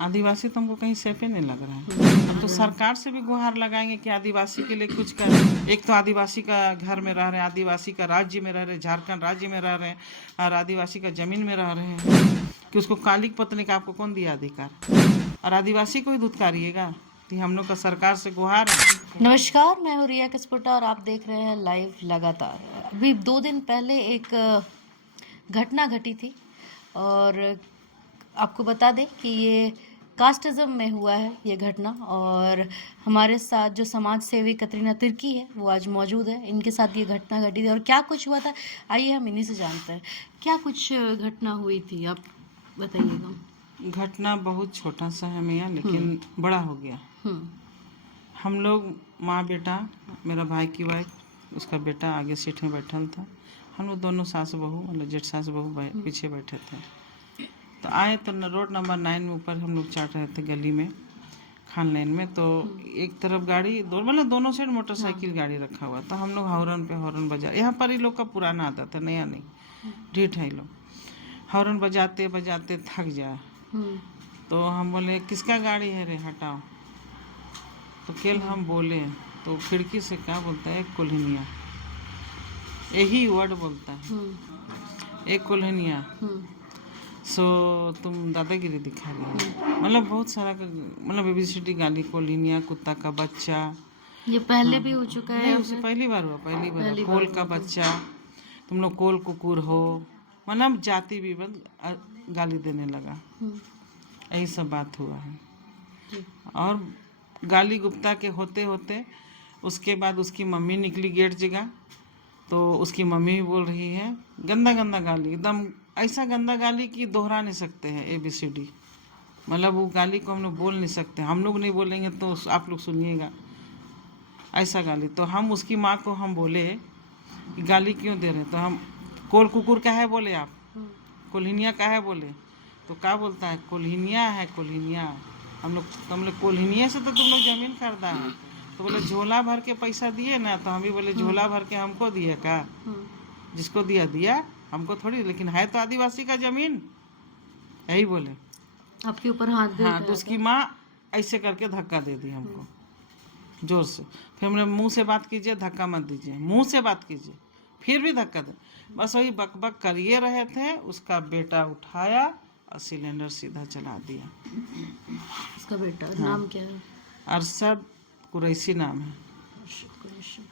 आदिवासी तो हमको कहीं सेफ ही नहीं लग रहा है। हम तो सरकार से भी गुहार लगाएंगे कि आदिवासी के लिए कुछ कर। एक तो आदिवासी का घर में रह रहे हैं, आदिवासी का राज्य में रह रहे हैं, झारखंड राज्य में रह रहे हैं, और आदिवासी का जमीन में रह रहे हैं कि उसको कालिक पत्नी का आपको कौन दिया अधिकार? और आदिवासी को ही धुतकारिएगा। तो हम लोग का सरकार से गुहार है। नमस्कार, मैं हूँ रिया किस्पुटा और आप देख रहे हैं लाइव लगातार। अभी 2 दिन पहले एक घटना घटी थी और आपको बता दें कि ये कास्टिज्म में हुआ है ये घटना। और हमारे साथ जो समाज सेवी कतरीना तिर्की है वो आज मौजूद है। इनके साथ ये घटना घटी थी और क्या कुछ हुआ था आइए हम इन्हीं से जानते हैं। क्या कुछ घटना हुई थी आप बताइएगा। घटना बहुत छोटा सा है मियाँ, लेकिन बड़ा हो गया। हम लोग माँ बेटा, मेरा भाई की वाइफ, उसका बेटा आगे सीट में बैठल था। हम लोग दोनों सास बहू, मतलब जेठ सास बहू पीछे बैठे थे। तो आए तो रोड नंबर 9 में ऊपर हम लोग चढ़ रहे थे गली में, खान लेन में। तो एक तरफ गाड़ी मतलब दोनों साइड मोटरसाइकिल गाड़ी रखा हुआ। तो हम लोग हॉर्न पे हॉर्न बजा। यहाँ पर ये लोग का पुराना आदत है, नया नहीं, ढीठ है ये लोग। हॉर्न बजाते बजाते थक जाए तो हम बोले किसका गाड़ी है रे, हटाओ। तो केल हम बोले तो खिड़की से क्या बोलता है, एक कोल्हनिया, यही वर्ड बोलता है, एक कोल्हनिया। सो तुम दादागिरी दिखा रही हो। मतलब बहुत सारा मतलब ABCD गाली, कोल्हनिया, कुत्ता का बच्चा। ये पहले भी हो चुका है? उससे पहली बार हुआ, पहली बार। कोल का बच्चा, तुम लोग कोल कुकुर हो, मतलब जाति विवाद गाली देने लगा। यही सब बात हुआ है। और गाली गुप्ता के होते होते उसके बाद उसकी मम्मी निकली गेट जगह। तो उसकी मम्मी भी बोल रही है गंदा गंदा गाली, एकदम ऐसा गंदा गाली कि दोहरा नहीं सकते हैं ABCD। मतलब वो गाली को हम लोग बोल नहीं सकते, हम लोग नहीं बोलेंगे तो आप लोग सुनिएगा, ऐसा गाली। तो हम उसकी माँ को हम बोले कि गाली क्यों दे रहे? तो हम कोल कुकुर का है बोले, आप कोल्हनिया का है बोले। तो क्या बोलता है, कोल्हनिया है, कोल्हनिया। हम लोग कोल्हनिया से तो तुम लोग जमीन खरीदा है। तो बोले झोला भर के पैसा दिए ना। तो हम भी बोले झोला भर के हमको दिए का? जिसको दिया दिया, हमको थोड़ी, लेकिन है तो आदिवासी का जमीन। यही बोले आपके ऊपर हाथ दे। हाँ, तो उसकी माँ ऐसे करके धक्का दे दी हमको जोर से। फिर हमने मुंह से बात कीजिए, धक्का मत दीजिए, मुंह से बात कीजिए, फिर भी धक्का दे। बस वही बक बक करिए रहे थे। उसका बेटा उठाया और सिलेंडर सीधा चला दिया। उसका बेटा हाँ। नाम क्या है? अरशद कुरैशी नाम है।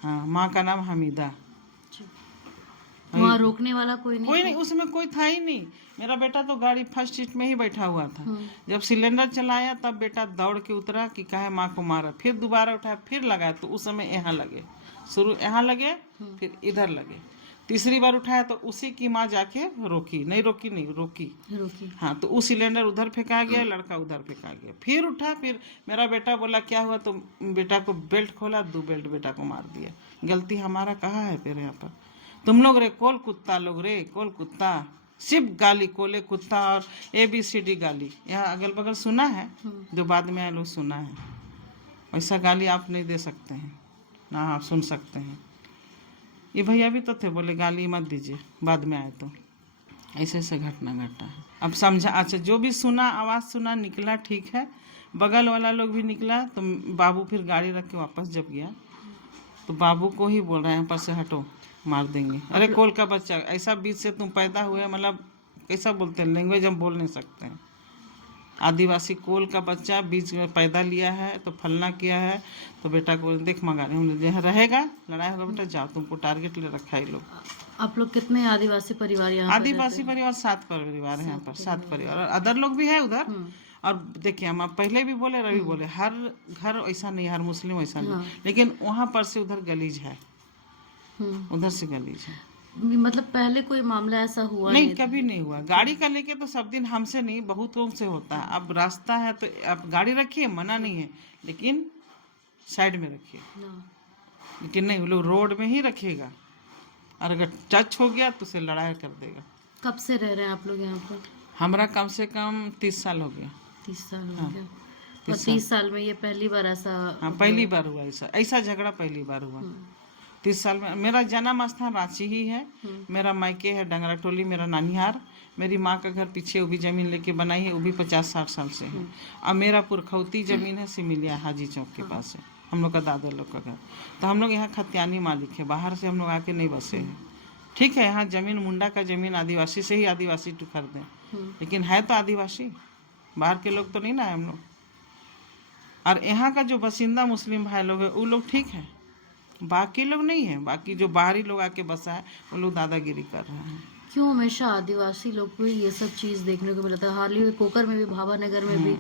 हाँ, माँ का नाम हमीदा। वहाँ रोकने वाला कोई नहीं? उसमें कोई था ही नहीं। मेरा बेटा तो गाड़ी फर्स्ट सीट में ही बैठा हुआ था। जब सिलेंडर चलाया तब बेटा दौड़ के उतरा कि काहे माँ को मारा। फिर दोबारा उठाया, फिर लगाया। तो उस समय यहाँ लगे, शुरू यहाँ लगे, फिर इधर लगे। तीसरी बार उठाया तो उसी की माँ जाके रोकी, नहीं रोकी। हाँ, तो उस सिलेंडर उधर फेंका गया, लड़का उधर फेंका गया। फिर उठा, फिर मेरा बेटा बोला क्या हुआ? तो बेटा को बेल्ट खोला, 2 बेल्ट बेटा को मार दिया। गलती हमारा कहाँ है फिर यहाँ पर? तुम लोग रे कोल कुत्ता लोग रे, कोल कुत्ता, सिर्फ गाली, कोले कुत्ता और ABCD गाली। यहाँ अगल बगल सुना है, जो बाद में आए लोग सुना है। वैसा गाली आप नहीं दे सकते हैं ना, आप सुन सकते हैं। ये भैया भी तो थे, बोले गाली मत दीजिए, बाद में आए तो। ऐसे ऐसे घटना घटा है। अब समझा। अच्छा, जो भी सुना, आवाज़ सुना, निकला, ठीक है। बगल वाला लोग भी निकला। तो बाबू फिर गाड़ी रख के वापस जब गया तो बाबू को ही बोल रहे हैं, यहाँ पर से हटो, मार देंगे। अरे कोल का बच्चा, ऐसा बीच से तुम पैदा हुए, मतलब कैसा बोलते हैं, लैंग्वेज हम बोल नहीं सकते हैं। आदिवासी कोल का बच्चा बीच में पैदा लिया है तो फलना किया है। तो बेटा को देख मंगा रहे हम, यहाँ रहेगा, लड़ाई होगा बेटा, जाओ, तुमको टारगेट ले रखा है लोग। आप लोग कितने आदिवासी परिवार यहाँ? आदिवासी परिवार 7 परिवार है यहाँ पर, 7 परिवार, और अदर लोग भी है उधर। और देखिए, हम पहले भी बोले, रवि बोले, हर घर ऐसा नहीं, हर मुस्लिम ऐसा नहीं, लेकिन वहाँ पर से उधर गलीज है, उधर से गलीज है। मतलब पहले कोई मामला ऐसा हुआ नहीं? कभी नहीं हुआ। गाड़ी का लेके तो सब दिन हमसे नहीं, बहुत लोग से होता है। अब रास्ता है तो आप गाड़ी रखिए, मना नहीं है, लेकिन साइड में रखिए। लेकिन नहीं, वो लोग रोड में ही रखेगा, और अगर टच हो गया तो उसे लड़ाई कर देगा। कब से रह रहे हैं आप लोग यहाँ पर? हमारा कम से कम 30 साल हो गया। 30 साल हो गया। और 30 साल में ये पहली बार ऐसा? हाँ, पहली बार हुआ ऐसा झगड़ा, पहली बार हुआ 30 साल में। मेरा जन्म स्थान रांची ही है, मेरा मायके है डंगरा टोली, मेरा नानिहार। मेरी माँ का घर पीछे वो भी ज़मीन लेके बनाई है, वो भी 50-60 साल से है। अब मेरा पुरखौती ज़मीन है सिमिलिया हाजी चौक के पास है, हम लोग का दादा लोग का घर। तो हम लोग यहाँ खतियानी मालिक है, बाहर से हम लोग आके नहीं बसे हैं। ठीक है, यहाँ ज़मीन मुंडा का ज़मीन आदिवासी से ही आदिवासी टू खरीदें, लेकिन है तो आदिवासी, बाहर के लोग तो नहीं ना है हम लोग। और यहाँ का जो बसिंदा मुस्लिम भाई लोग हैं वो लोग ठीक है, बाकी लोग नहीं है। बाकी जो बाहरी लोग आके बसा है वो लोग दादागिरी कर रहे हैं। क्यों हमेशा आदिवासी लोग को ही ये सब चीज़ देखने को मिलता है? हाल ही में कोकर में भी, भावानगर में भी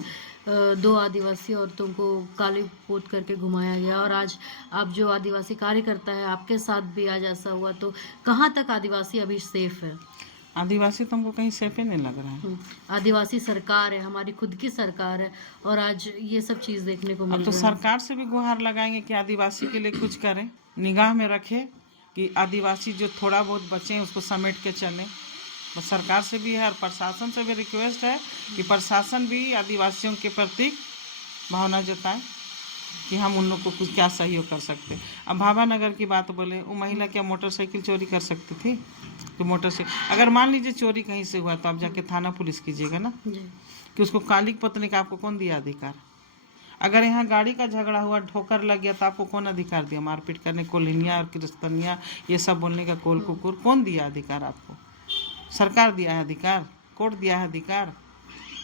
2 आदिवासी औरतों को काली पोत करके घुमाया गया, और आज आप जो आदिवासी कार्यकर्ता है आपके साथ भी आज ऐसा हुआ, तो कहाँ तक आदिवासी अभी सेफ है? आदिवासी तो हमको कहीं सेफे नहीं लग रहा है। आदिवासी सरकार है, हमारी खुद की सरकार है, और आज ये सब चीज़ देखने को मिल अब तो रहा है। सरकार से भी गुहार लगाएंगे कि आदिवासी के लिए कुछ करें, निगाह में रखे कि आदिवासी जो थोड़ा बहुत बचे हैं उसको समेट के चलें। बस सरकार से भी है और प्रशासन से भी रिक्वेस्ट है कि प्रशासन भी आदिवासियों के प्रति भावना जताए कि हम उन लोग को कुछ क्या सहयोग कर सकते। अब भावानगर की बात बोले, वो महिला क्या मोटरसाइकिल चोरी कर सकती थी? तो मोटरसाइकिल अगर मान लीजिए चोरी कहीं से हुआ तो आप जाके थाना पुलिस कीजिएगा ना, कि उसको कालिक पत्नी का आपको कौन दिया अधिकार? अगर यहाँ गाड़ी का झगड़ा हुआ, ठोकर लग गया, तो आपको कौन अधिकार दिया मारपीट करने, कोल्हनिया और क्रिस्तनिया ये सब बोलने का, कोल कुकुर, कौन दिया अधिकार आपको? सरकार दिया है अधिकार, कोर्ट दिया है अधिकार।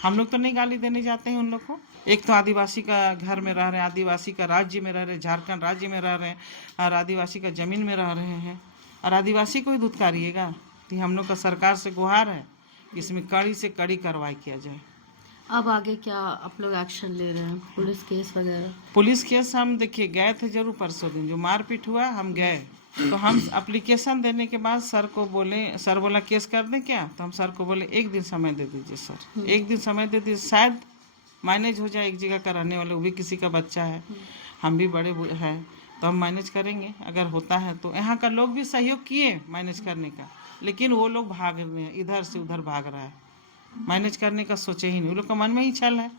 हम लोग तो नहीं गाली देने जाते हैं उन लोग को। एक तो आदिवासी का घर में रह रहे हैं, आदिवासी का राज्य में रह रहे हैं, झारखंड राज्य में रह रहे हैं, और आदिवासी का ज़मीन में रह रहे हैं, और आदिवासी को ही धुतकारिएगा। तो हम लोग का सरकार से गुहार है कि इसमें कड़ी से कड़ी कार्रवाई किया जाए। अब आगे क्या आप लोग एक्शन ले रहे हैं? पुलिस केस वगैरह? पुलिस केस हम देखिए गए थे जरूर, परसों दिन जो मारपीट हुआ हम गए, तो हम एप्लीकेशन देने के बाद सर को बोले, सर बोला केस कर दें क्या? तो हम सर को बोले 1 दिन समय दे दीजिए सर, 1 दिन समय दे दीजिए, शायद मैनेज हो जाए। एक जगह का रहने वाले, वो भी किसी का बच्चा है, हम भी बड़े हैं, तो हम मैनेज करेंगे अगर होता है तो। यहाँ का लोग भी सहयोग किए मैनेज करने का, लेकिन वो लोग भाग रहे हैं, इधर से उधर भाग रहा है, मैनेज करने का सोचे ही नहीं, वो लोग का मन में ही छल है।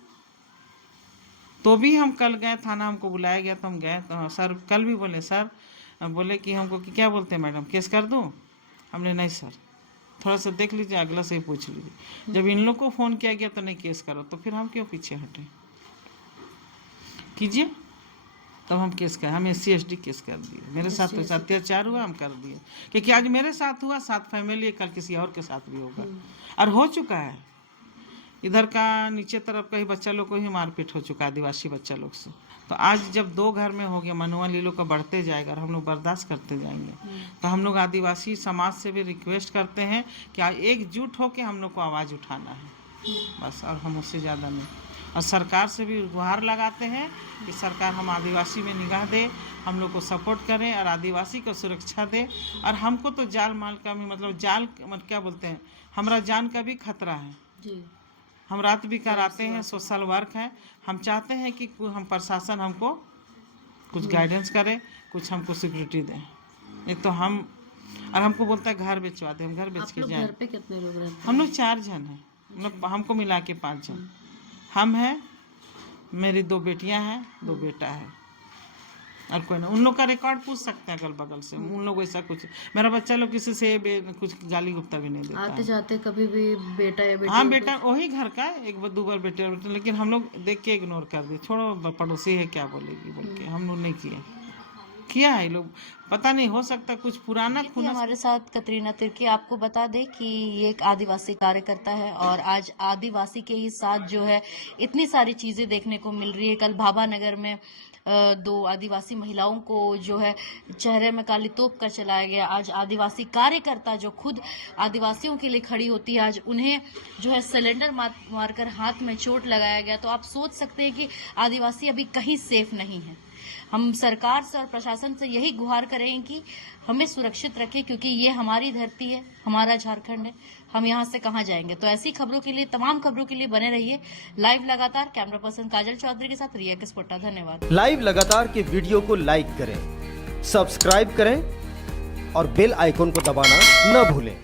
तो भी हम कल गए थाना, हमको बुलाया गया तो हम गए, तो सर कल भी बोले, सर बोले कि हमको कि क्या बोलते हैं मैडम, केस कर दूं? हमने नहीं सर, थोड़ा सा देख लीजिए, अगला से ही पूछ लीजिए। जब इन लोग को फ़ोन किया गया तो नहीं केस करो, तो फिर हम क्यों पीछे हटें? कीजिए। तब हम केस कर, हम SC ST केस कर दिए। मेरे साथ तो अत्याचार हुआ, हम कर दिए, क्योंकि आज मेरे साथ हुआ, 7 फैमिली है, कल किसी और के साथ भी होगा, और हो चुका है। इधर का नीचे तरफ का ही बच्चा लोग को ही मारपीट हो चुका है, आदिवासी बच्चा लोग से। तो आज जब 2 घर में हो गया, मनुआ लीलो का बढ़ते जाएगा और हम लोग बर्दाश्त करते जाएंगे, तो हम लोग आदिवासी समाज से भी रिक्वेस्ट करते हैं कि एकजुट होकर हम लोग को आवाज़ उठाना है बस, और हम उससे ज़्यादा नहीं। और सरकार से भी गुहार लगाते हैं कि सरकार हम आदिवासी में निगाह दे, हम लोग को सपोर्ट करें और आदिवासी को सुरक्षा दे। और हमको तो जान माल का भी मतलब क्या बोलते हैं, हमारा जान का भी खतरा है जी। हम रात भी कराते हैं, सोशल वर्क है। हम चाहते हैं कि हम प्रशासन हमको कुछ गाइडेंस करे, कुछ हमको सिक्योरिटी दें। एक तो हम, और हमको बोलता है घर बेचवा दे, हम घर बेच के जाएं। घर पे कितने लोग रहते हैं? हम लोग 4 जन हैं, मतलब हमको मिला के 5 जन। हम हैं, मेरी 2 बेटियां हैं, 2 बेटा है, और कोई ना। उन लोग का रिकॉर्ड पूछ सकते हैं अगल बगल से, उन लोग ऐसा कुछ, मेरा बच्चा लोग किसी से कुछ गाली गुप्ता भी नहीं देता। आते जाते कभी भी बेटा या बेटी? हाँ बेटा वही घर का है, 1-2 बार बेटे, लेकिन हम लोग देख के इग्नोर कर दिए, छोड़ो पड़ोसी है क्या बोलेगी बोल के हम लोग नहीं किया है। लोग पता नहीं, हो सकता कुछ पुराना खून। हमारे साथ कतरीना तिर्की, आपको बता दें कि ये एक आदिवासी कार्यकर्ता है, और आज आदिवासी के ही साथ जो है इतनी सारी चीजें देखने को मिल रही है। कल भावानगर में 2 आदिवासी महिलाओं को जो है चेहरे में काली तोप कर चलाया गया। आज आदिवासी कार्यकर्ता जो खुद आदिवासियों के लिए खड़ी होती है, आज उन्हें जो है सिलेंडर मारकर हाथ में चोट लगाया गया। तो आप सोच सकते हैं कि आदिवासी अभी कहीं सेफ नहीं है। हम सरकार से और प्रशासन से यही गुहार करें कि हमें सुरक्षित रखें, क्योंकि ये हमारी धरती है, हमारा झारखंड है, हम यहाँ से कहाँ जाएंगे। तो ऐसी खबरों के लिए, तमाम खबरों के लिए बने रहिए लाइव लगातार। कैमरा पर्सन काजल चौधरी के साथ रिया किस्पोट्टा, धन्यवाद। लाइव लगातार के वीडियो को लाइक करें, सब्सक्राइब करें और बेल आइकॉन को दबाना न भूलें।